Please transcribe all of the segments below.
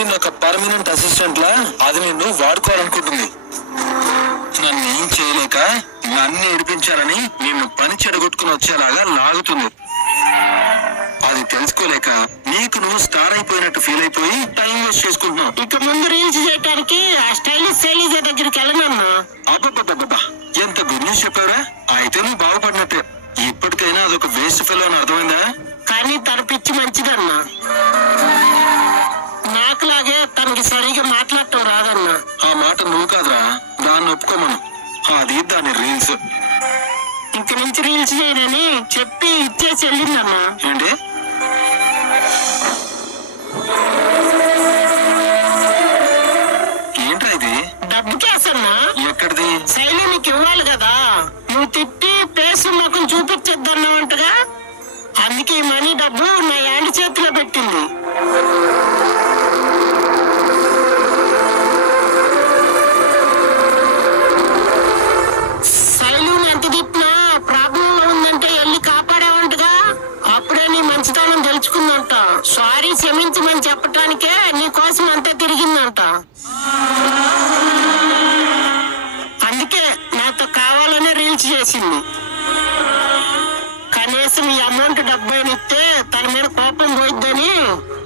నిన్ను ఒక permanent assistant లా అది నిన్ను వాడుకోవాలనుకుంటుంది. నన్ను ఏం చేయలేక నన్ను ఏడిపించాలని నిన్ను పని చెడగొట్టుకుని వచ్చేలాగా లాగుతుంది. అది తెలుసుకోలేక నీకు నువ్వు స్టార్ అయిపోయినట్టు ఫీల్ అయిపోయి టైం వేస్ట్ చేసుకుంటున్నావు. ఇక ముందు రీల్స్ చేయడానికి ఆ స్టైలిష్ శైలిజ దగ్గరికి వెళ్ళనమ్మా. అబ్బబ్బబ్బబ్బా, ఎంత గుడ్ న్యూస్ చెప్పావురా. అయితే నువ్వు బాగుపడినట్టే. ఇప్పటికైనా అదొక వేస్ట్ ఫెలో అని అర్థమైందా? కానీ తన పిచ్చి మంచిదన్నా. నాకులాగే తనకి సరిగా మాట్లాడటం రాదన్నా. ఆ మాట నువ్వు కాదురా, దాన్ని ఒప్పుకోమను. అది దాని రీల్స్. ఇంక నుంచి రీల్స్ చేయనని చెప్పి ఇచ్చేసి వెళ్ళిందన్నా. ఏంటి? ఏంట్రా ఇది? డబ్బు కేసన్నా. ఎక్కడిది? శైలి నీకు ఇవ్వాలి కదా, నువ్వు తిట్టి పేసు ముఖం చూపించొద్దన్నావంటగా. అందుకే ఈ మనీ డబ్బు నా యాండ్ చేతిలో పెట్టింది. శైలిని ఎంత తిట్టినా ప్రాబ్లం లో ఉందంటే వెళ్ళి కాపాడావంటగా. అప్పుడే నీ మంచితనం తెలుసుకుందంట. సారీ క్షమించమని చెప్పటానికే నీ కోసం అంతా తిరిగిందంట. అందుకే నాతో కావాలనే రీల్స్ చేసింది. కనీసం ఈ అమౌంట్ డబ్బైనిస్తే తన మీద కోపం పోయిద్దని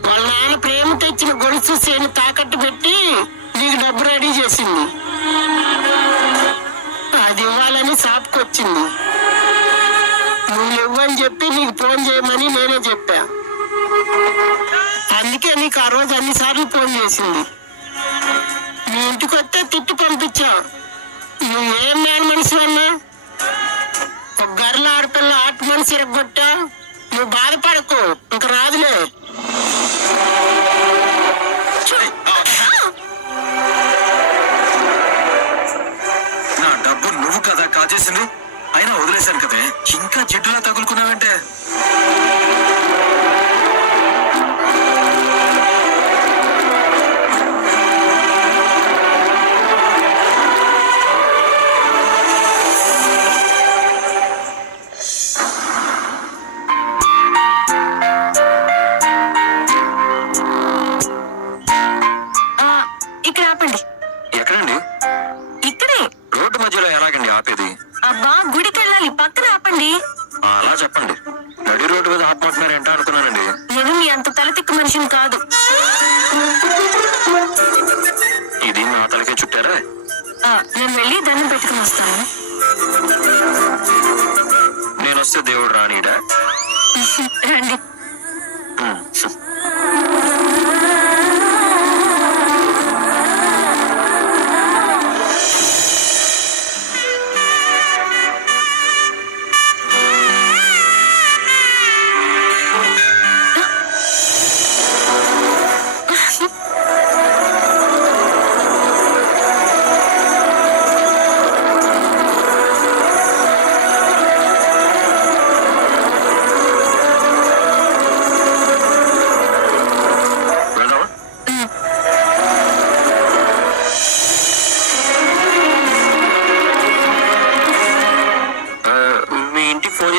వాళ్ళ నాన్న ప్రేమ తెచ్చిన గొలుసు సేను తాకట్టు పెట్టి నీకు డబ్బు రెడీ చేసింది. అది ఇవ్వాలని షాప్కి నువ్వు ఇవ్వని చెప్పి నీకు ఫోన్ చేయమని నేనే చెప్పా. అందుకే నీకు ఆ రోజు అన్నిసార్లు ఫోన్ చేసింది. నీ ఇంటికి వస్తే తిట్టి పంపించా. నువ్వు ఏం మేన మనిషి అన్నా, ఒక గర్ల ఆడపిల్ల ఆట మనిషి ఇరగొట్టా. నువ్వు బాధపడకు, ఇంక రాదులే. నా డబ్బు నువ్వు కదా కాజేసింది. అయినా వదిలేశాను కదే, ఇంకా జిడ్డులా తగులుకున్నావంటే. ఇక్కడ ఆపండి. ఎక్కడండి? ఇక్కడే. రోడ్డు మధ్యలో ఎలాగండి ఆపేది? అబ్బా, గుడికి వెళ్ళాలి, పక్కన ఆపండి. అలా చెప్పండి. నడి రోడ్డు మీద ఆపమంటున్నారేంట అనుకున్నానండి. నేను మీ అంత తలతిక్కు మనిషిని కాదు. ఇది నా తలకే చుట్టారా? నేను వెళ్ళి దండం పెట్టుకుని వస్తాను. నేను వస్తే దేవుడు రానీడా? రండి.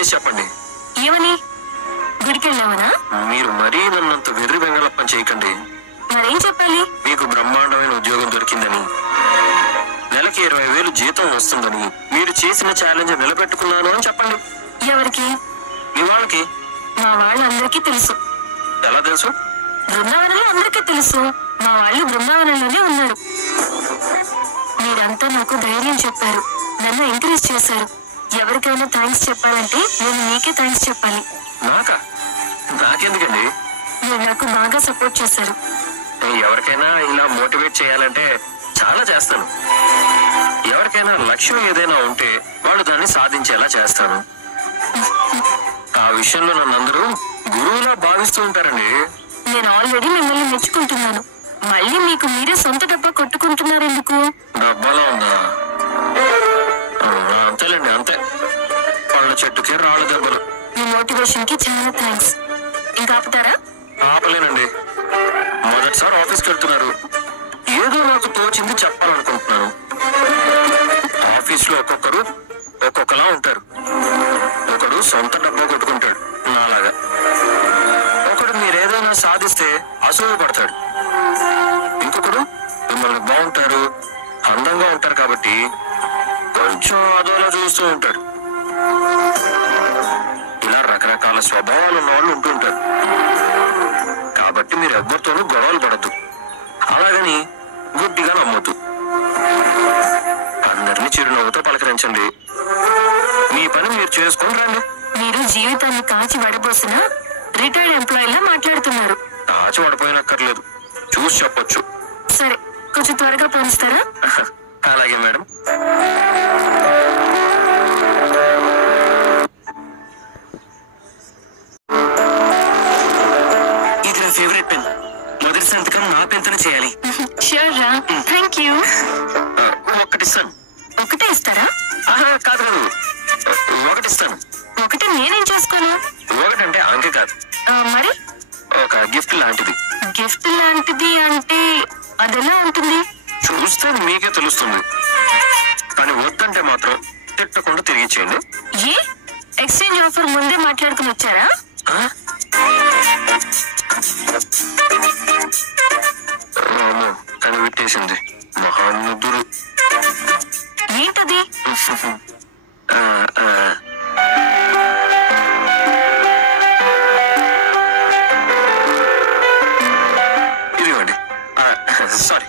చెప్పండి. ఏమని? గుడికి వెళ్ళావనా? మీరు మరీ నన్నంత వెర్రి వెంగళప్పని చేయకండి. మరేం చెప్పాలి? మీకు బ్రహ్మాండమైన ఉద్యోగం దొరికిందని, నెలకి 20,000 జీతం వస్తుందని, మీరు చేసిన ఛాలెంజ్ నిలబెట్టుకున్నాను అని చెప్పండి. ఎవరికి? మీ వాళ్ళకి. మా వాళ్ళందరికీ తెలుసు. ఎలా తెలుసు? బృందావనంలో అందరికీ తెలుసు. మా వాళ్ళు బృందావనంలోనే ఉన్నారు. మీరంతా నాకు ధైర్యం చెప్పారు, నన్ను ఎంకరేజ్ చేశారు. ఎవరికైనా థ్యాంక్స్ చెప్పాలంటే నేను మీకే థ్యాంక్స్ చెప్పాలి. నాకా? నాకెందుకండి? మీరు నాకు బాగా సపోర్ట్ చేశారు. ఎవరికైనా ఇలా మోటివేట్ చేయాలంటే చాలా చేస్తాను. ఎవరికైనా లక్ష్యం ఏదైనా ఉంటే వాళ్ళు దాన్ని సాధించేలా చేస్తాను. ఆ విషయంలో నన్ను అందరూ గురువులా భావిస్తూ ఉంటారండి. నేను ఆల్రెడీ మిమ్మల్ని మెచ్చుకుంటున్నాను. మళ్ళీ మీకు మీరే సొంత డబ్బా కొట్టుకుంటున్నారు ఎందుకు? డబ్బాలో ఉందా? అంతేలేండి, అంతే. పళ్ళ చెట్టుకే రాళ్ళ దెబ్బలు. మీ మోటివేషన్ కి చాలా థ్యాంక్స్. ఇంకా ఆపుతారా? ఆపలేనండి. మొదటిసారి ఆఫీస్కి వెళ్తున్నారు. ఏదో నాకు తోచింది చెప్పాలనుకుంటున్నాను. ఆఫీస్ లో ఒక్కొక్కరు ఒక్కొక్కలా ఉంటారు. ఒకడు సొంత డబ్బా కొట్టుకుంటాడు నాలాగా. ఒకడు మీరేదైనా సాధిస్తే అసూయ పడతాడు. ఇంకొకడు మిమ్మల్ని బాగుంటారు, అందంగా ఉంటారు కాబట్టి కొంచెం అదోలా చూస్తూ ఉంటాడు. ఇలా రకరకాల స్వభావాలు ఉన్న వాళ్ళు ఉంటుంటారు. కాబట్టి మీరు ఎవ్వరితోనూ గొడవలు పడద్దు, అలాగని గుడ్డిగా నమ్మొద్దు. అందరినీ చిరునవ్వుతో పలకరించండి, మీ పని మీరు చేసుకొని రండి. మీరు జీవితాన్ని కాచి వడబోసిన రిటైర్డ్ ఎంప్లాయీలా మాట్లాడుతున్నారు. కాచి పడిపోయినక్కర్లేదు, చూసి చెప్పొచ్చు. సరే, కొంచెం త్వరగా పంచుతారా? అలాగే మేడం. ఇది నా ఫేవరెట్ పెన్. మొదటి సంతకం నా పెన్తోనే చేయాలి. షూర్ రా, థ్యాంక్ యూ. ఒకటిస్తాను. ఒకటే ఇస్తారా? కాదు కాదు, ఒకటిస్తాను. ఒకటి నేనేం చేసుకోను? ఒకటంటే అంకె కాదు, మరి ఒక గిఫ్ట్ లాంటిది. గిఫ్ట్ లాంటిది అంటే అదెలా ఉంటుంది? చూస్తే మీకే తెలుస్తుంది, కానీ వద్దంటే మాత్రం తిట్టకుండా తిరిగి చేయండి. ఏ ఎక్స్చేంజ్ ఆఫర్ ముందే మాట్లాడుకుని వచ్చారా? కానీ విట్టేసింది మహానుద్దురు. ఏంటది? ఇదిగోండి. సారీ.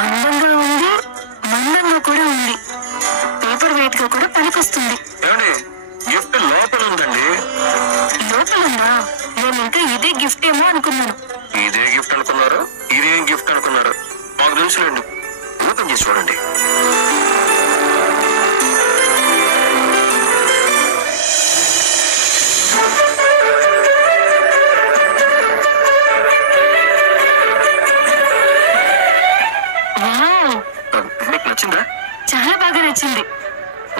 అందంగా ఉంది, మందంగా కూడా ఉంది, పేపర్ వెయిట్ గా కూడా పనికొస్తుంది. ఏమండి, గిఫ్ట్ లోపల ఉందండి. లోపల ఉందా? నేను ఇంకా ఇదే గిఫ్ట్ ఏమో అనుకున్నాను. ఇదే గిఫ్ట్ అనుకున్నారు, ఇదేం గిఫ్ట్ అనుకున్నారు? మాకు తెలుసులేండి, ఓపెన్ చేసి చూడండి. వావ్, మీకు నచ్చిందా? చాలా బాగా నచ్చింది.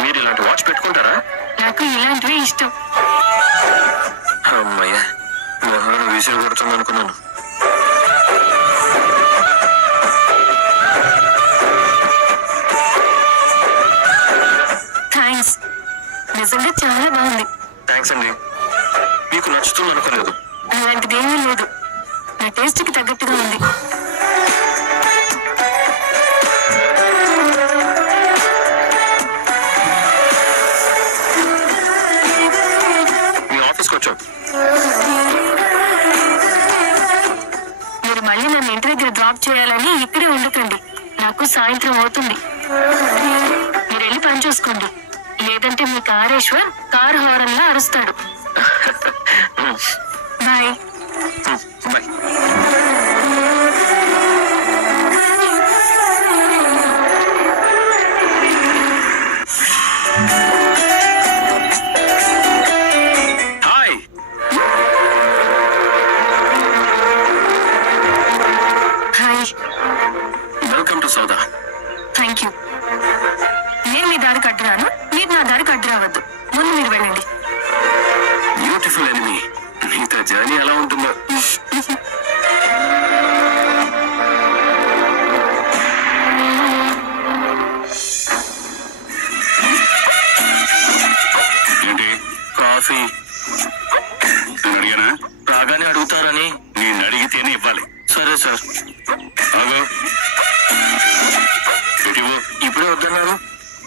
మీరు ఇలాంటి వాచ్ పెట్టుకుంటారా? నాకు ఇలాంటివే ఇష్టం. అమ్మయ్య, మొహం విసిరి కొడుతుంది అనుకున్నాను. థ్యాంక్స్, నిజంగా చాలా బాగుంది. థ్యాంక్స్ అండి, మీకు నచ్చుతుంది అనుకోలేదు. అలాంటిదేమీ లేదు, నా టేస్ట్ కి తగ్గట్టుగా ఉంది. మీ ఆఫీస్కి వచ్చాం. మీరు మళ్ళీ నన్ను ఇంటి దగ్గర డ్రాప్ చేయాలని ఇక్కడే ఉండకండి, నాకు సాయంత్రం అవుతుంది. మీరు వెళ్ళి పని చూసుకోండి, లేదంటే మీ కారేశ్వర్ కారు హోరన్లా అరుస్తాడు. Bye. Bye. Hi. Hi. Welcome to Sauda. Thank you. నేను మీ దారికి అడ్డురాను, మీరు నా దారికి అడ్డు రావద్దు. ముందు మీరు వెళ్ళండి. బ్యూటిఫుల్ ఎనిమీ, నీతో జర్నీ ఎలా ఉంటుందో. ఏంటి కాఫీ? నేను అడిగానా? రాగానే అడుగుతారని. నేను అడిగితేనే ఇవ్వాలి. సరే సార్. ఇప్పుడే వద్దన్నారు.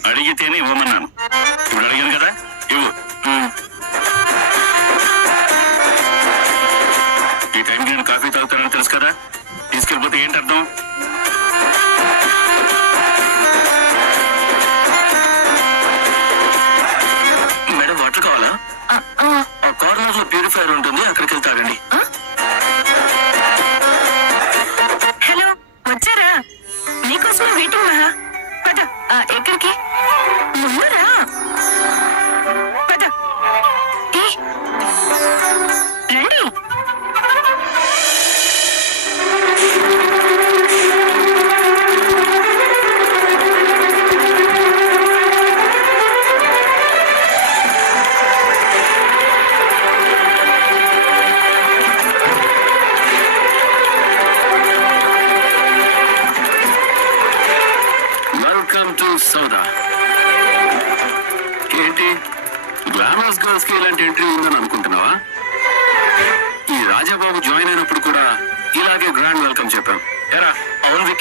అడిగితేనే ఇవ్వమన్నాను. ఇప్పుడు అడిగాను కదా, ఇవ్వు. ఈ టైంకి నేను కాఫీ తాగుతానని తెలుసు కదా, తీసుకెళ్ళిపోతే ఏంటి అర్థం? మేడం, వాటర్ కావాలా? ఆ కార్నర్ లో ప్యూరిఫైర్ ఉంటుంది, అక్కడికి వెళ్ళి తాగండి. హలో, వచ్చారా? మీకోసమే వెయిటింగ్ మహా. పద. ఎక్కడికి? ముందురా. పద. రండి.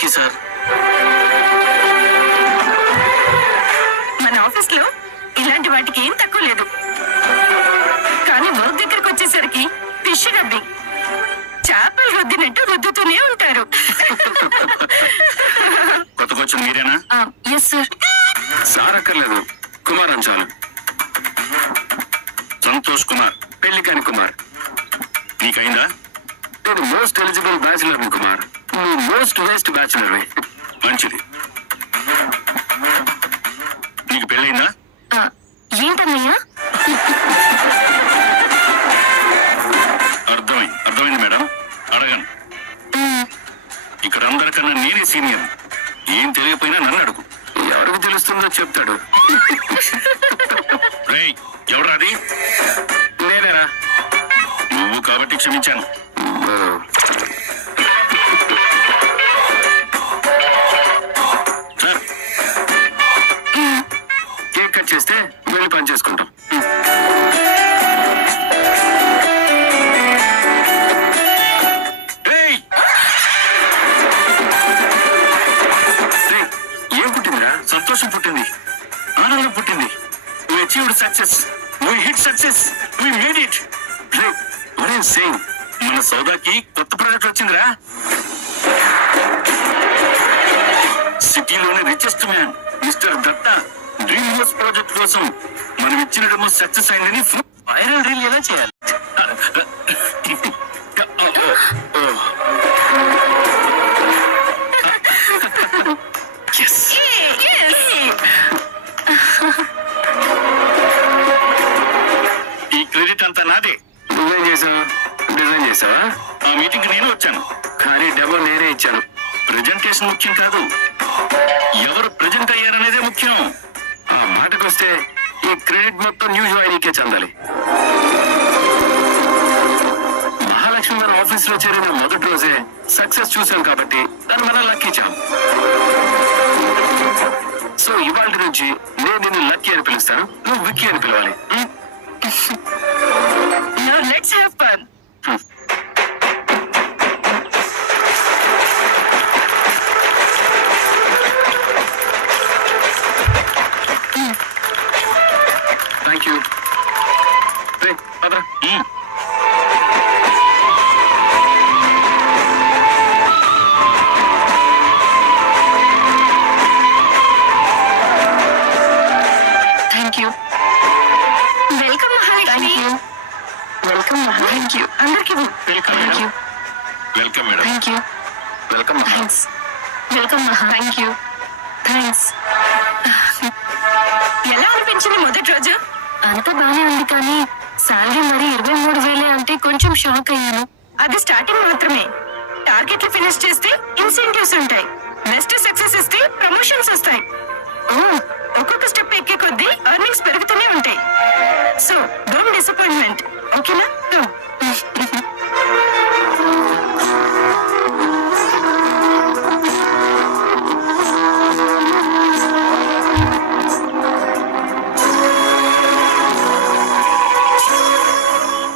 You sir. మన ఆఫీస్ లో ఇలాంటి వాటికి ఏం తక్కువ లేదు. కానీ వర్క్ దగ్గరకు వచ్చేసరికి ఫిష్ రబ్బింగ్, చేపలు రుద్దినట్టు రుద్దుతూనే ఉంటారు. కొత్తకొచ్చిన మీరేనా? Yes sir. సార్ అక్కర్లేదు, కుమార్ అని చాలు. సంతోష్ కుమార్, పెళ్లి కాని కుమార్. నీకైందా? నేను మోస్ట్ ఎలిజిబుల్ బ్యాచులర్ ని కుమార్, నువ్వు మోస్ట్ వేస్ట్ బ్యాచులర్. మంచిది. నీకు పెళ్ళైందా? ఏంటన్నయ్యా? అర్థమైంది మేడం, అడగను. ఇక్కడ అందరికన్నా నేనే సీనియర్. ఏం తెలియకపోయినా నన్ను అడుగు, ఎవరికి తెలుస్తుందో చెప్తాడు. రేయ్, ఎవరు అది? నేనేరా. నువ్వు కాబట్టి క్షమించాను. సార్, కేక్ కట్ చేస్తే వెళ్ళి పని చేసుకుంటాం. ఏం పుట్టిందిరా? సంతోషం పుట్టింది, ఆనందం పుట్టింది. We achieved success. We hit success. We made it. Hey, what I'm saying, మన సౌదాకి కొత్త ప్రాజెక్ట్ వచ్చిందిరా. సిటీలోని richest man mister Datta dream house project కోసం మనం ఇచ్చిన డెమో సక్సెస్ అయిందని వైరల్ రీల్ ఎలా చేయాలి? ఈ క్రెడిట్ అంతా నాదే. నువ్వేం చేసావా? డిజైన్ చేసావా? ఆ మీటింగ్ నేను వచ్చాను, కానీ డెమో నేనే ఇచ్చాను. ప్రెజెంటేషన్ ముఖ్యం కాదు, ఎవరు ప్రెజెంట్ అయ్యారనేదే ముఖ్యం. ఆ మాటకొస్తే ఈ క్రెడిట్ మొత్తం న్యూస్ వాహినీకే చెందాలి. మహాలక్ష్మి గారు ఆఫీస్ లో చేరిన మొదటి రోజే సక్సెస్ చూసాం కాబట్టి దాన్ని మనం లక్కించాం. సో ఇవాళ నుంచి నేను నిన్ను లక్కీ అని పిలుస్తాను, నువ్వు విక్కీ అని పిలవాలి. Now let's have fun. Thank you. Hey, Padra. Thank you. Welcome Mahalakshmi. Welcome Mahalakshmi. Thank you. అందరికీ Welcome, Thank you. Welcome, madam. Thank you. Welcome. Thanks. Welcome Maha. Thank you. Thanks. ఎలా అనిపించింది మొదటి రోజు? అంతా బానే ఉంది, కానీ సాలరీ మరి 23,000 అంటే కొంచెం షాక్ అయ్యాను. అది స్టార్టింగ్ మాత్రమే. టార్గెట్లు ఫినిష్ చేస్తే ఇన్సెంటివ్స్ ఉంటాయి, నెక్స్ట్ సక్సెస్ ఇస్తే ప్రమోషన్స్ వస్తాయి. ఒక్కొక్క స్టెప్ ఎక్కే కొద్దీ ఎర్నింగ్స్ పెరుగుతూనే ఉంటాయి. సో డోంట్ డిసప్పాయింట్మెంట్, ఓకేనా?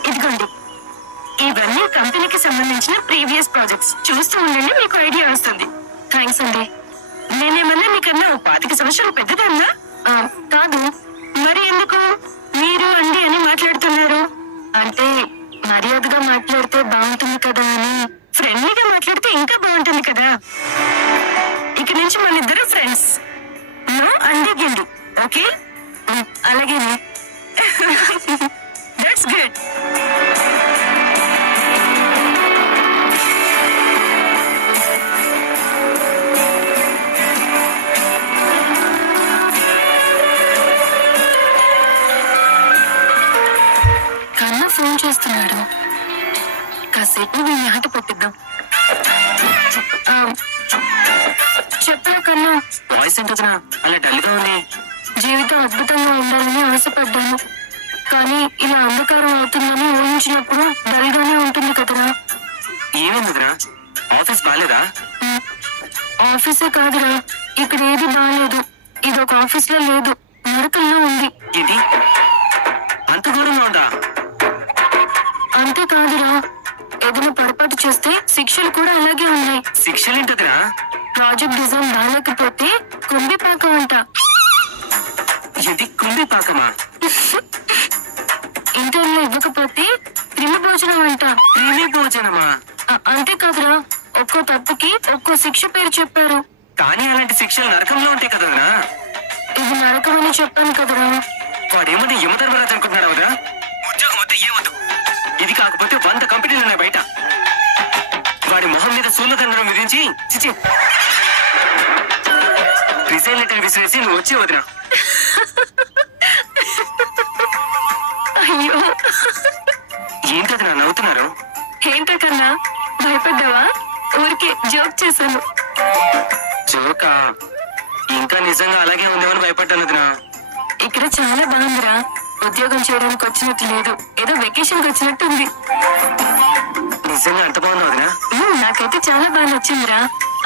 ఇదిగోండి, ఇవన్నీ కంపెనీకి సంబంధించిన ప్రీవియస్ ప్రాజెక్ట్స్. చూస్తూ ఉండండి, మీకు ఐడియా వస్తుంది. థ్యాంక్స్ అండి. నేనేమన్నా మీకన్నా 25 సంవత్సరాలు పెద్దదన్నా? కాదు. మరి ఎందుకు మీరు అండి అని మాట్లాడుతున్నారు? అంటే మర్యాదగా మాట్లాడితే బాగుంటుంది కదా అని. ఫ్రెండ్లీగా మాట్లాడితే ఇంకా బాగుంటుంది కదా. ఇక నుంచి మన ఇద్దరు ఫ్రెండ్స్. నో అండి గిండి, ఓకే? అలాగేనే. That's good. కన్నా ఫోన్ చేస్తున్నాడు, కాసేపు వీళ్ళని ఆట పట్టిద్దాం. చెప్పరా కన్నా? వాయిస్ ఏంటొచ్చినా అలా డల్గా ఉంది. జీవితం అద్భుతంగా ఉండాలని ఆశపడ్డాను, కానీ ఇలా అంధకారం అవుతుందని ఊహించినప్పుడు డల్గానే ఉంటుంది కదరా. ఏమైందిరా? ఆఫీస్ బాలేదా? ఆఫీసే కాదురా, ఇక్కడ ఏది బాగాలేదు. ఇదొక ఆఫీస్ లో లేదు, నరకంలో ఉంది. ఏంటి అంత ఘోరంగా ఉందా? అంతేకాదురా, ఏదైనా పొరపాటు చేస్తే శిక్షలు కూడా అలాగే ఉన్నాయి. శిక్షలేంటదిరా? ప్రాజెక్ట్ డిజైన్ బాగాలేకపోతే కుంభిపాకం అంట. ఇది కుంభి పాకమా? ఇంటర్లో ఇవ్వకపోతే క్రిమి భోజనం అంట. క్రిమి భోజనమా? అంతే కదరా, ఒక్కో తప్పుకి ఒక్కో శిక్ష పేరు చెప్పారు. కానీ అలాంటి శిక్షలు నరకంలో ఉంటాయి కదరా. ఇది నరకమని చెప్పాను కదరా. వాడేమని యమధర్మరాజు అనుకుంటున్నాడు కదా. ఉద్యోగం వద్ద ఏమద్దు. ఇది కాకపోతే 100 కంపెనీలు ఉన్నాయి బయట. వాడి మొహం మీద సూర్యకందరం విధించి చిచి రిజైన్ లెటర్ విసిరేసి నువ్వు వచ్చి వదినా. అయ్యో, ఏంటది నా నవ్వుతున్నారు? ఏంటో కన్నా భయపడ్డావా? ఊరికే జోక్ చేశాను. చోక ఇంకా నిజంగా అలాగే ఉందేమని భయపడ్డాను వదినా. ఇక్కడ చాలా బాగుందిరా. ఉద్యోగం చేయడానికి వచ్చినట్టు లేదు, ఏదో వెకేషన్ కి వచ్చినట్టు ఉంది. నిజంగా అంత బాగుంది వదినా. నాకైతే చాలా బాగా నచ్చిందిరా.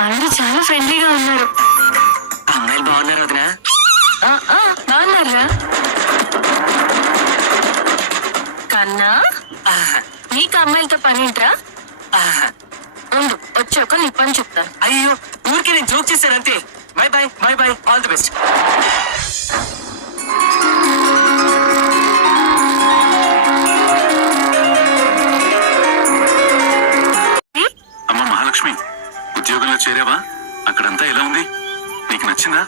అందరూ చాలా ఫ్రెండ్లీగా ఉన్నారు. అమ్మాయిలు బాగున్నారు వదినా. బాగున్నారా కన్నా? నీకు అమ్మాయిలతో పని ఏంట్రా? ఉండు, వచ్చాక నీ పని చెప్తాను. అయ్యో, ఊరికే నేను జోక్ చేశాను అంతే. By by by by, all the best. అమ్మ మహాలక్ష్మి, ఉద్యోగంలో చేరావా? అక్కడంతా ఎలా ఉంది? నీకు నచ్చిందా?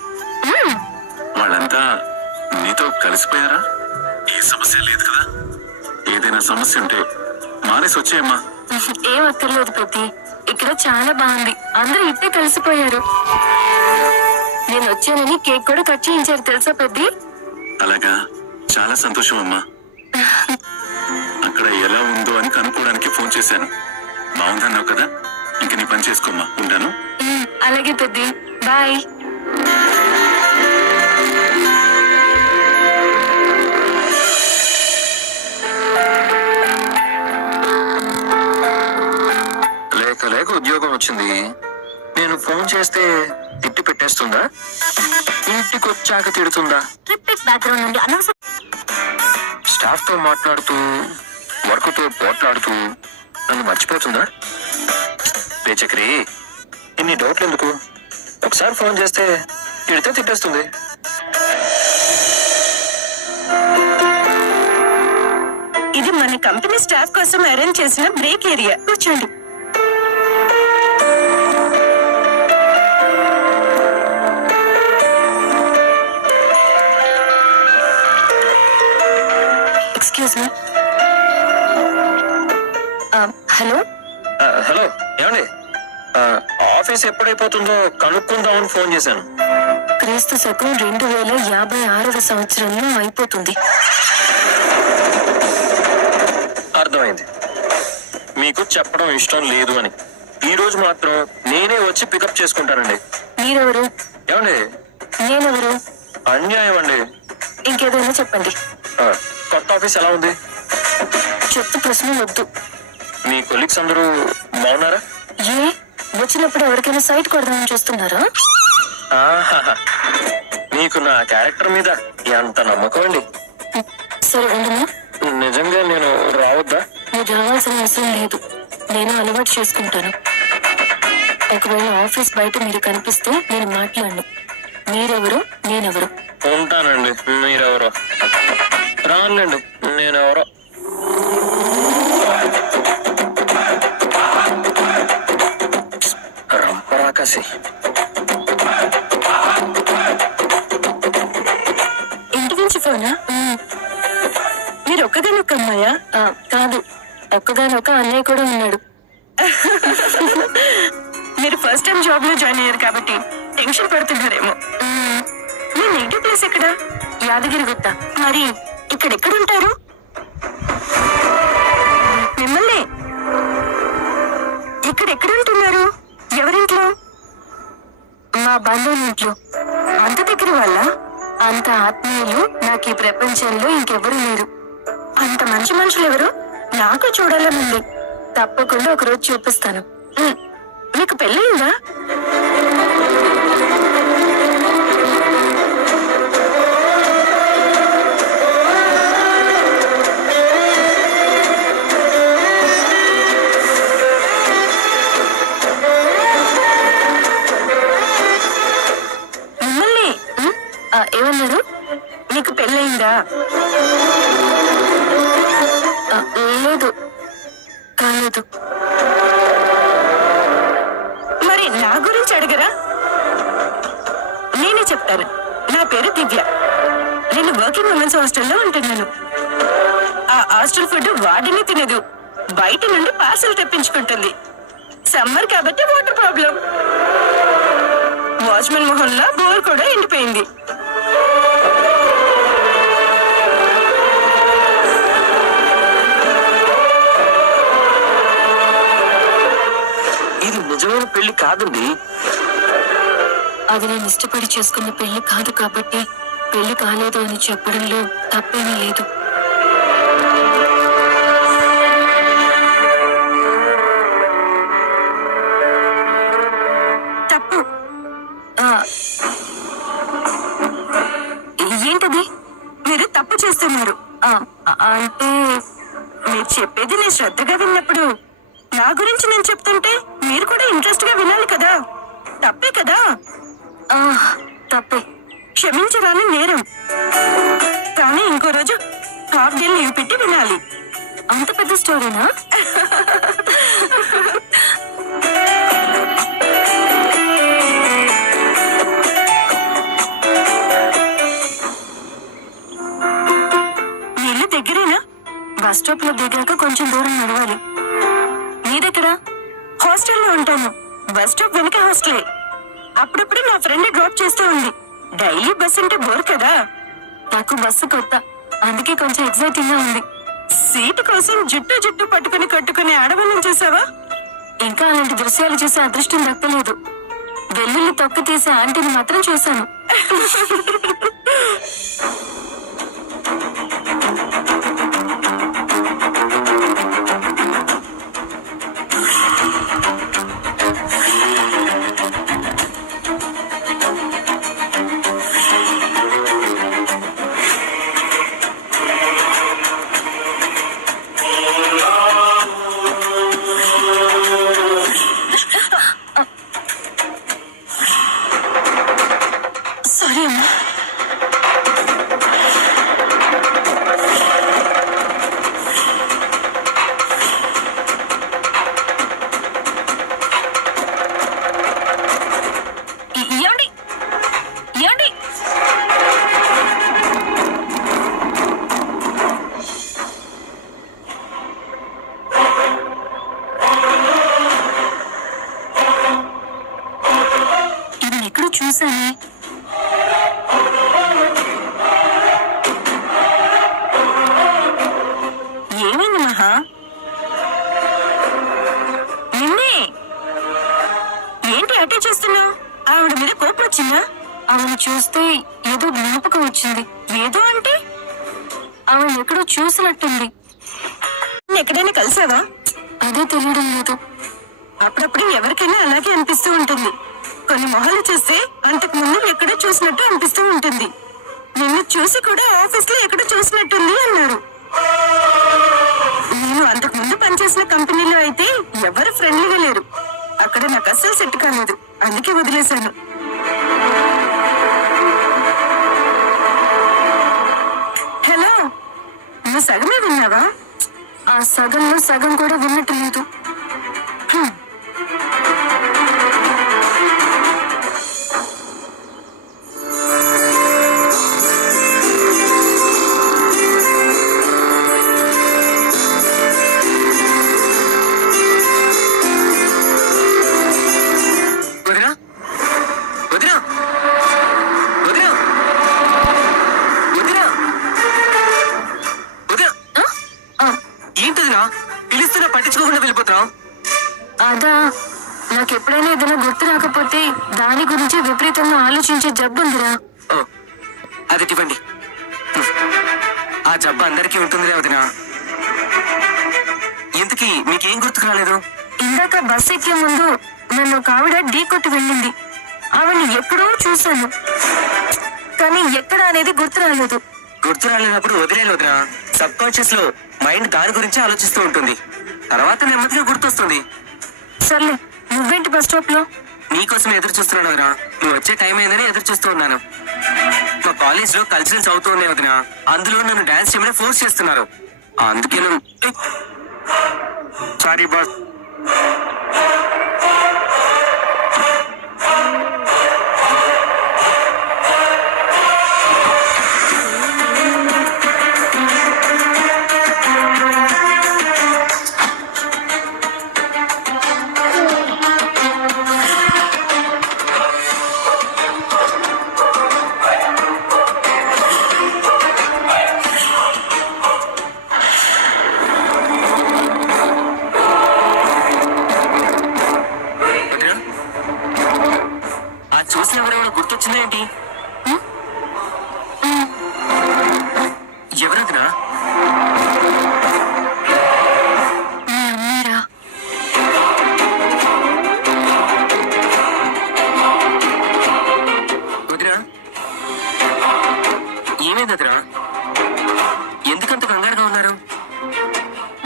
వాళ్ళంతా నీతో కలిసిపోయారా? ఏ సమస్య లేదు కదా? ఏదైనా సమస్య ఉంటే మానేసి వచ్చేయమ్మా. ఏం అక్కర్లేదు పెద్ది, ఇక్కడ చాలా బాగుంది. అందరూ ఇట్టే కలిసిపోయారు. నేను వచ్చానని కేక్ కూడా కట్ చేయించారు తెలుసా పెద్ది? అలాగా, చాలా సంతోషం అమ్మా. అక్కడ ఎలా ఉందో అని కనుక్కోవడానికి ఫోన్ చేశాను. బాగుందన్నావు కదా, ఇంక నీ పని చేసుకోమ్మా. ఉంటాను. అలాగే పెద్ది, బాయ్. లేక లేక ఉద్యోగం వచ్చింది. నేను ఫోన్ చేస్తే తిట్టి పెట్టేస్తుందా? ఇంటికి వచ్చాక తిడుతుందా? ట్రిప్ బ్యాక్గ్రౌండ్ నుండి అనవసరం స్టాఫ్ తో మాట్లాడుతూ వర్క్ తో పోట్లాడుతూ నన్ను మర్చిపోతుందా? చక్రి, ఇన్ని డౌట్లు ఎందుకు? ఒకసారి ఫోన్ చేస్తే తిడితే తిట్టేస్తుంది. ఇది మన కంపెనీ స్టాఫ్ కోసం అరేంజ్ చేసిన బ్రేక్ ఏరియా. కూర్చోండి. Excuse me. హలో హలో, ఏమండి? ఆఫీస్ ఎప్పుడైపోతుందో కనుక్కుందామని ఫోన్ చేశాను. క్రీస్తు శకం 2056వ సంవత్సరంలో అయిపోతుంది. అర్థమైంది, మీకు చెప్పడం ఇష్టం లేదు అని. ఈ రోజు మాత్రం నేనే వచ్చి పికప్ చేసుకుంటానండి. మీరెవరు? ఏమండి? నేనెవరు? అన్యాయం అండి. ఇంకేదైనా చెప్పండి. కొత్త ఆఫీస్ ఎలా ఉంది? చెత్త ప్రశ్న వద్దు. మీ కొలీగ్స్ అందరూ బాగున్నారా? ఏ వచ్చినప్పుడు ఎవరికైనా సైట్ కొడదామని చూస్తున్నారా? ఆహాహా, మీకు నా క్యారెక్టర్ మీద ఎంత నమ్మకం అండి. సరే ఉండనా? నిజంగా నేను రావద్దా? మీరు రావాల్సిన అవసరం లేదు, నేను అలవాటు చేసుకుంటాను. ఒకవేళ ఆఫీస్ బయట మీరు కనిపిస్తే నేను మాట్లాడను. మీరెవరు, నేనెవరు? ఉంటానండి. మీరెవరో రానులేండి, నేనెవరో. రంపరాకాశి. ఇంటి నుంచి ఫోనా? మీరు ఒక్కగానొక్క అమ్మాయా? కాదు, ఒక్కగానొక్క అన్నయ్య కూడా ఉన్నాడు. మీరు ఫస్ట్ టైం జాబ్ లో జాయిన్ అయ్యారు కాబట్టి టెన్షన్ పడుతున్నారేమో. మీ నేటివ్ ప్లేస్ ఎక్కడ? యాదగిరిగుట్ట. మరి ఇక్కడెక్కడుంటారు? మిమ్మల్ని ఇక్కడెక్కడుంటున్నారు? ఎవరింట్లో? మా బంధువుల ఇంట్లో. అంత దగ్గర వాళ్ళ? అంత ఆత్మీయులు నాకు ఈ ప్రపంచంలో ఇంకెవరూ లేరు. అంత మంచి మనుషులు ఎవరు? నాకు చూడాలని ఉంది. తప్పకుండా ఒకరోజు చూపిస్తాను. మీకు పెళ్ళయిందా? తెలియదు. మరి నా గురించి అడగరా? నేనే చెప్తాను. నా పేరు దివ్య. నేను వర్కింగ్ ఉమెన్స్ హాస్టల్లో ఉంటున్నాను. ఆ హాస్టల్ ఫుడ్ వాడిని తినదు, బయట నుండి పార్సల్ తెప్పించుకుంటుంది. సమ్మర్ కాబట్టి వాటర్ ప్రాబ్లం. వాచ్మెన్ మొహంలో బోర్ కూడా ఎండిపోయింది. ఇది నిజమైన పెళ్లి కాదండి. అది నేను ఇష్టపడి చేసుకున్న పెళ్లి కాదు కాబట్టి పెళ్లి కాలేదు అని చెప్పడంలో తప్పేమీ లేదు. తప్పు. ఏంటది? మీరు తప్పు చేస్తున్నారు. అంటే మీరు చెప్పేది నేను శ్రద్ధగా విన్నప్పుడు నా గురించి నేను చెప్తుంటే మీరు కూడా ఇంట్రెస్ట్ గా వినాలి కదా. తప్పే కదా? తప్పే. క్షమించరాని నేరం. కానీ ఇంకో రోజు హాఫ్ డే లీవ్ పెట్టి వినాలి. అంత పెద్ద స్టోరీనా? ఇల్లు దగ్గరేనా? బస్ స్టాప్ లో దిగాక కొంచెం దూరం నడవాలి. నీ దగ్గర? హాస్టల్లో ఉంటాను. బస్ స్టాప్ వెనక హాస్టలే. అప్పుడప్పుడు నా ఫ్రెండ్ డ్రాప్ చేస్తూ ఉంది. డైలీ బస్ అంటే బోర్ కదా. నాకు బస్సు కొత్త, అందుకే కొంచెం ఎక్సైటింగ్ గా ఉంది. సీటు కోసం జుట్టు పట్టుకుని కట్టుకునే ఆడవాళ్ళని చూసావా? ఇంకా అలాంటి దృశ్యాలు చూసే అదృష్టం దక్కలేదు. వెల్లుల్లి తొక్క తీసే ఆంటీని మాత్రం చూశాను. సారీ అమ్మా. ఇది ఎక్కడో చూసానే. ఏమైంది మహా? నిన్నే. ఏంటి అటే చేస్తున్నావు? ఆవిడ మీద కోపం వచ్చిందా? ఆమెను చూస్తే ఏదో జ్ఞాపకం వచ్చింది. ఏదో అంటే? ఆమెను ఎక్కడో చూసినట్టుంది. ఎక్కడైనా కలిసావా? అదే తెలియడం లేదు. అప్పుడప్పుడు ఎవరికైనా అలాగే అనిపిస్తూ ఉంటుంది. కొన్ని మొహాలు చూస్తే అంతకు ముందు ఎక్కడో చూసినట్టు అనిపిస్తూ ఉంటుంది. నిన్ను చూసి కూడా ఆఫీస్ లో ఎక్కడో చూసినట్టుంది అన్నారు. నేను అంతకు ముందు పనిచేసిన కంపెనీలో అయితే ఎవరు ఫ్రెండ్లీగా లేరు. అక్కడ నాకు అస్సలు సెట్ కాలేదు, అందుకే వదిలేశాను. హలో, నువ్వు సగమే విన్నావా? ఆ సగంలో సగం కూడా విన్నట్టు లేదు. పిలుస్తున్నా పట్టించుకోకుండా వెళ్ళిపోతున్నావు. అదా, నాకు ఎప్పుడైనా ఏదైనా గుర్తు రాకపోతే దాని గురించి విపరీతంగా ఆలోచించే జబ్బు ఉందిరా. ఓ, అది ఇవ్వండి. ఆ జబ్బు అందరికీ ఉంటుందిరా వదినా. ఇంతకీ మీకేం గుర్తుకు రాలేదు? ఇందాక బస్ ఎక్కే ముందు నన్ను ఒక ఆవిడ ఢీ కొట్టి వెళ్ళింది. ఆవిడ్ని ఎప్పుడో చూశాను, కానీ ఎక్కడ అనేది గుర్తు రాలేదు. గుర్తు రాలేనప్పుడు వదిలేదు వదినా. సబ్ కాన్షియస్ లో మైండ్ దాని గురించి ఆలోచిస్తూ ఉంటుంది. తర్వాత నెమ్మదిగా గుర్తొస్తుంది. సర్లే, నువ్వేంటి బస్ స్టాప్ లో? నీకోసం ఎదురు చూస్తున్నాను వదినా. నువ్వు వచ్చే టైం అయిందని ఎదురు చూస్తూ ఉన్నాను. మా కాలేజ్ లో కల్చరల్స్ అవుతూ ఉన్నాయి వదినా. అందులో నన్ను డాన్స్ చేయమని ఫోర్స్ చేస్తున్నారు. అందుకే సారీ బాస్. ఆ చూసిన ఎవరెవరో గుర్తొచ్చిందా ఏంటి? ఎవరదిరా? మీ అమ్మేరా? వదిరా, ఏమైందదిరా? ఎందుకంత కంగారుగా ఉన్నారు?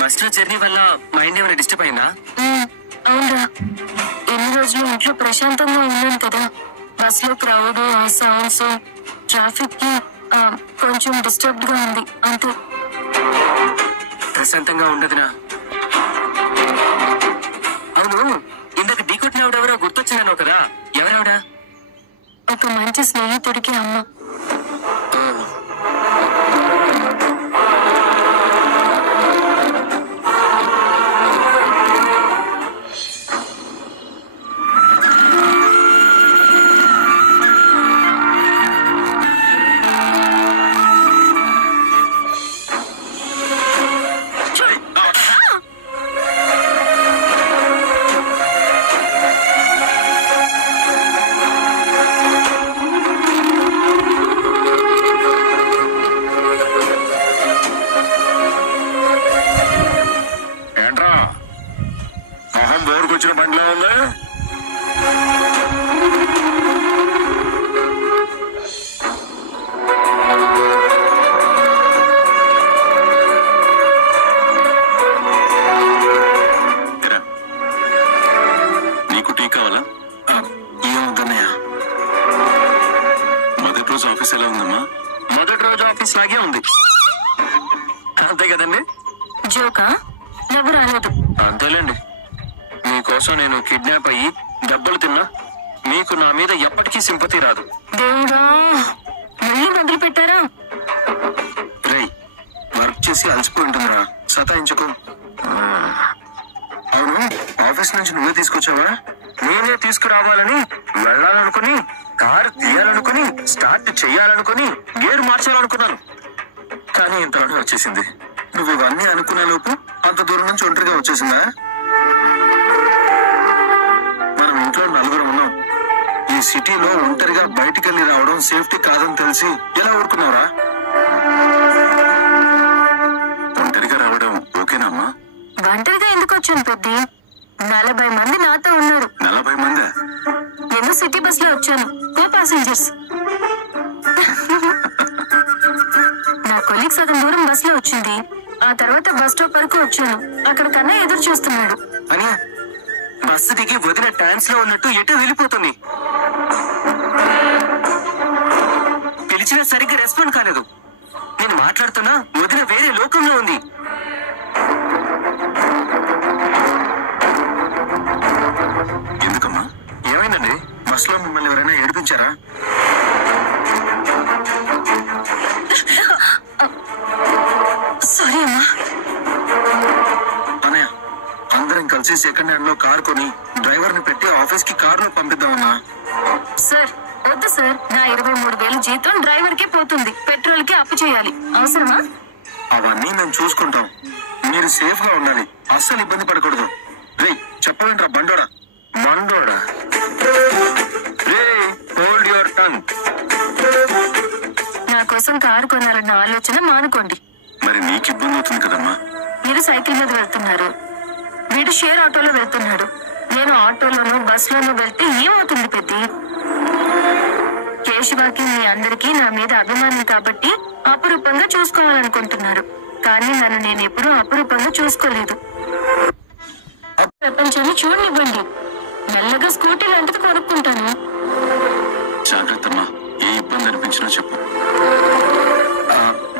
బస్ లో జర్నీ వల్ల మైండ్ ఏమైనా డిస్టర్బ్ అయిందా? అవునరా, ఎన్ని రోజులు ఇంట్లో ప్రశాంతంగా ఉన్నాను కదా, బస్ లో క్రౌడ్, ఆ సౌండ్స్, ట్రాఫిక్ కి కొంచెం డిస్టర్బ్డ్ గా ఉంది అంతే. ప్రశాంతంగా ఉండదురా. అవును, ఇందాక ఢీకొట్టిన ఎవరెవరో గుర్తొచ్చిందన్నావు కదా, ఎవరెవడా? ఒక మంచి స్నేహితుడికి అమ్మ. ఏంట్రా మొహం బోరుకొచ్చిన బండిలో ఉంది. ఎరా, నీకు టీ కావాలా? ఏమవుతున్నాయా? మొదటి రోజు ఆఫీస్ ఎలా ఉందమ్మా? మొదటి రోజు ఆఫీస్ లాగే ఉంది, అంతే కదండి? జోకా? నవ్వు రాలేదు. అంతేలేండి, మీకోసం నేను కిడ్నాప్ అయ్యి దెబ్బలు తిన్నా మీకు నా మీద ఎప్పటికీ సింపతి రాదు. దేవుడా, మళ్ళీ మొదలు పెట్టారా? రేయ్, వర్క్ చేసి అలసిపోయి ఉంటుందిరా, సతాయించుకో. అవును, ఆఫీస్ నుంచి నువ్వే తీసుకొచ్చావా? నేనే తీసుకురావాలని వెళ్ళాలనుకుని, కారు తీయాలనుకుని, స్టార్ట్ చెయ్యాలనుకుని, గేర్ మార్చాలనుకున్నాను, కానీ ఇంతలోనే వచ్చేసింది. నువ్వు ఇవన్నీ అనుకునే లోపు అంత దూరం నుంచి ఒంటరిగా వచ్చేసిందా? మనం ఇంట్లో నలుగురు ఉన్నాం. ఈ సిటీలో ఒంటరిగా బయటికి వెళ్ళి రావడం సేఫ్టీ కాదని తెలిసి ఎలా ఊరుకున్నావురా? ఒంటరిగా రావడం ఓకేనమ్మా? ఒంటరిగా ఎందుకు వచ్చాను పెద్ది? 40 మంది నాతో ఉన్నారు. 40 మంది? నేను సిటీ బస్ లో వచ్చాను, కో ప్యాసింజర్స్. నా కొలీగ్ సగం దూరం బస్ లో వచ్చింది, ఆ తర్వాత బస్ స్టాప్ వరకు వచ్చాను. అక్కడ కన్నా ఎదురు చూస్తున్నాడు. అని బస్సు దిగి వదిన డాన్స్ లో ఉన్నట్టు ఎటు వెళ్ళిపోతుంది. పిలిచినా సరిగ్గా రెస్పాండ్ కాలేదు. నేను మాట్లాడుతున్నా వదిన వేరే లోకంలో ఉంది. ఎందుకమ్మా? ఏమైందండి? బస్ లో మిమ్మల్ని ఎవరైనా ఏడిపించారా? సారీ అమ్మా. అనయ్య, అందరం కలిసి సెకండ్ హ్యాండ్ లో కార్ కొని డ్రైవర్ ని పెట్టి ఆఫీస్ కి కార్ లో పంపిద్దామన్నా. సార్ వద్దు సార్, నా 23,000 జీతం డ్రైవర్ కే పోతుంది, పెట్రోల్ కి అప్పు చేయాలి, అవసరమా? అవన్నీ మేము చూసుకుంటాం, మీరు సేఫ్ గా ఉండాలి, అస్సలు ఇబ్బంది పడకూడదు. రేయ్, చెప్పవేంట్రా బండోడా? మండోడా? రే, హోల్డ్ యువర్ టంగ్. నా కోసం కారు కొనాలన్న ఆలోచన మానుకోండి. మరి నీకు ఇబ్బంది అవుతుంది కదమ్మా? మీరు సైకిల్ మీద వెళ్తున్నారు, వీడు షేర్ ఆటోలో వెళ్తున్నాడు, నేను ఆటోలోను బస్ లోను వెళ్తే ఏమవుతుంది పెద్ది? కేశవాకి మీ అందరికీ నా మీద అభిమానం కాబట్టి అపురూపంగా చూసుకోవాలనుకుంటున్నారు, కానీ నన్ను నేను ఎప్పుడూ అపురూపంగా చూసుకోలేదు. ప్రపంచాన్ని చూడనివ్వండి, మెల్లగా స్కూటీ లాంటిది కొనుక్కుంటాను. జాగ్రత్తమ్మా, ఏ ఇబ్బంది అనిపించినా చెప్పు.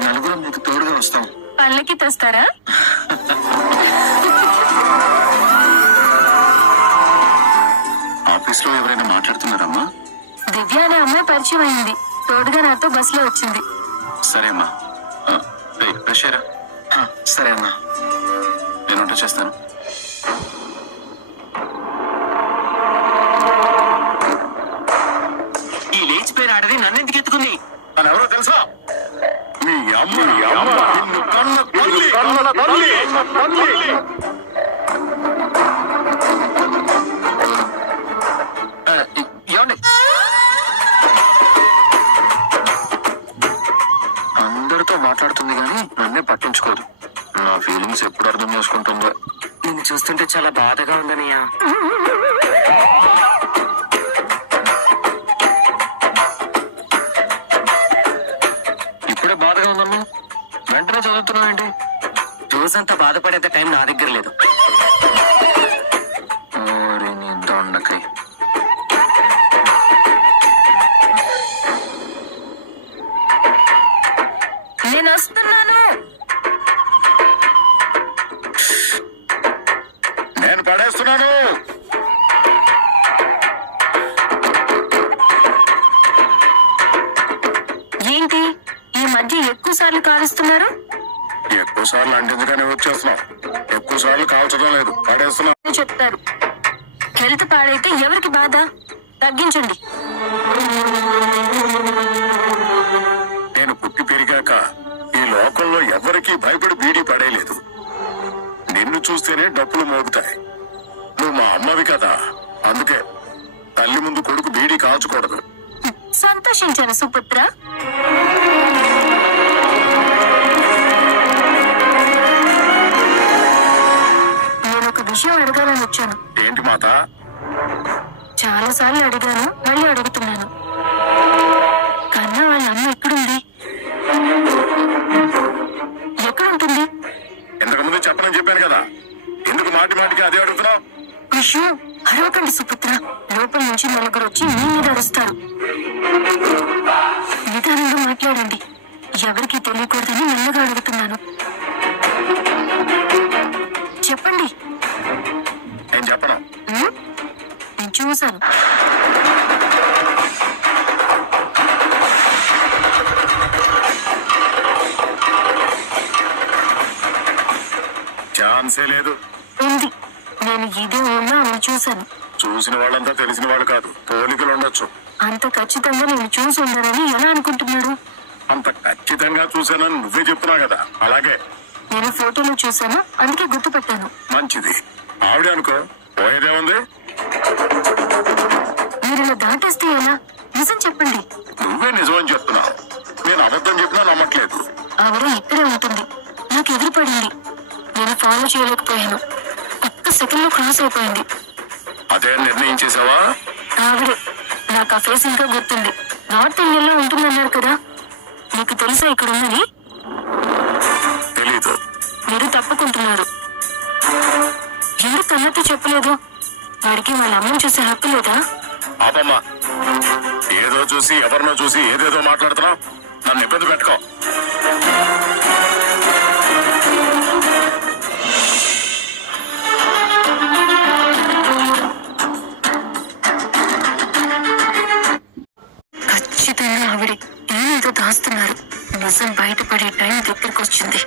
నలుగురం మీకు తోడుగా వస్తాం. పళ్ళకి తెస్తారా? ఆఫీస్ లో ఎవరైనా మాట్లాడుతున్నారమ్మా? దివ్య అనే అమ్మాయి పరిచయం అయింది, తోడుగా నాతో బస్సులో వచ్చింది. సరే అమ్మా. ప్రషేరా, సరే అన్నా. నేను వంట చేస్తాను. ఈ లేచిపోయిన ఆడది నన్నెందుకు ఎత్తుకుంది? అని ఎవరో తెలుసా? మీ అమ్మ నిన్ను కన్న తల్లి. ఏమండి, అందరితో మాట్లాడుతుంది కానీ నన్నే పట్టించుకోదు. నా ఫీలింగ్స్ ఎప్పుడు అర్థం చేసుకుంటుందో. నిన్ను చూస్తుంటే చాలా బాధగా ఉందనయ్యా. ఇప్పుడే బాధగా ఉందమ్మా, వెంటనే చదువుతున్నావు ఏంటి? రోజంతా బాధపడేంత టైం నా దగ్గర లేదు. ఓరి నీ దొండకాయ. నేను వస్తున్నాను. నేను పడేస్తున్నాను. ఏంటి ఈ మధ్య ఎక్కువ సార్లు కాలుస్తున్నారు? ఎక్కువ సార్లు అంటేందుకని వచ్చేస్తున్నావు. ఎక్కువ సార్లు కాల్చడం లేదు, పడేస్తున్నావు. చెప్తారు. హెల్త్ పాడైతే ఎవరికి బాధ? తగ్గించండి. నేను పుట్టి పెరిగాక ఈ లోకంలో ఎవరికీ భయపడి బీడీ పడేయలేదు. నిన్ను చూస్తేనే డప్పులు మోగుతాయి. నువ్వు మా అమ్మవి కదా, అందుకే తల్లి ముందు కొడుకు బీడీ కాల్చకూడదు. సంతోషించాను సుపుత్ర. నేను ఒక విషయం అడగాలని వచ్చాను. ఏంటి మాత? చాలా సార్లు అడిగాను, మళ్ళీ అడుగుతున్నాను. కన్నా వాళ్ళ అమ్మ ఎక్కడుంది? ఎక్కడుంటుంది? ఇంతకుముందు చెప్పనని చెప్పాను కదా, ఎందుకు మాటి మాటికి అదే అడుగుతున్నావు? అయ్యో, అరవకండి సుపుత్ర. లోపల నుంచి నలుగురు వచ్చి మీ మీద అరుస్తారు. నిదానంగా మాట్లాడండి. ఎవరికి తెలియకూడదని మెల్లగా అడుగుతున్నాను. చెప్పండి. నేను చెప్పను. నేను చూశాను. ఛాన్సే లేదు. ఉంది. నేను ఇదే ఉన్నా అని చూశాను. చూసిన వాళ్ళంతా తెలిసిన వాళ్ళు కాదు, పోలికలు ఉండొచ్చు. అంత ఖచ్చితంగా నేను చూసి ఉండనని ఎలా అనుకుంటున్నాడు? అంత ఖచ్చితంగా చూశానని నువ్వే చెప్తున్నావు కదా. అలాగే నేను ఫోటోలో చూశాను, అందుకే గుర్తుపట్టాను. మంచిది. ఆవిడ అనుకో, పోయేదేముంది? మీరు ఇలా దాటేస్తే ఎలా? నిజం చెప్పండి. నువ్వే నిజమని చెప్తున్నావు. నేను అబద్ధం చెప్పినా నమ్మట్లేదు. ఆవిడ ఇక్కడే ఉంటుంది. నాకు ఎదురుపడింది. నేను ఫాలో చేయలేకపోయాను. ఒక్క సెకండ్ లో క్రాస్ అయిపోయింది. అదే నిర్ణయించేసావా? ఆవిడే. నాకు ఆ ఫేస్ ఇంకా గుర్తుంది. నార్త్ ఇండియాలో ఉంటుందన్నారు కదా, మీకు తెలుసా ఇక్కడ ఉందని? తెలీదు. మీరు తప్పుకుంటున్నారు. ఎందుకు కన్నతో చెప్పలేదు? వాడికి వాళ్ళ అమ్మని చూసే హక్కు లేదా? ఆపమ్మా, ఏదో చూసి ఎవరినో చూసి ఏదేదో మాట్లాడుతున్నావు. నన్ను ఇబ్బంది పెట్టుకో. ఖచ్చితంగా ఆవిడే ఏదో దాస్తున్నారు. నిజం బయటపడే టైం దగ్గరకు వచ్చింది.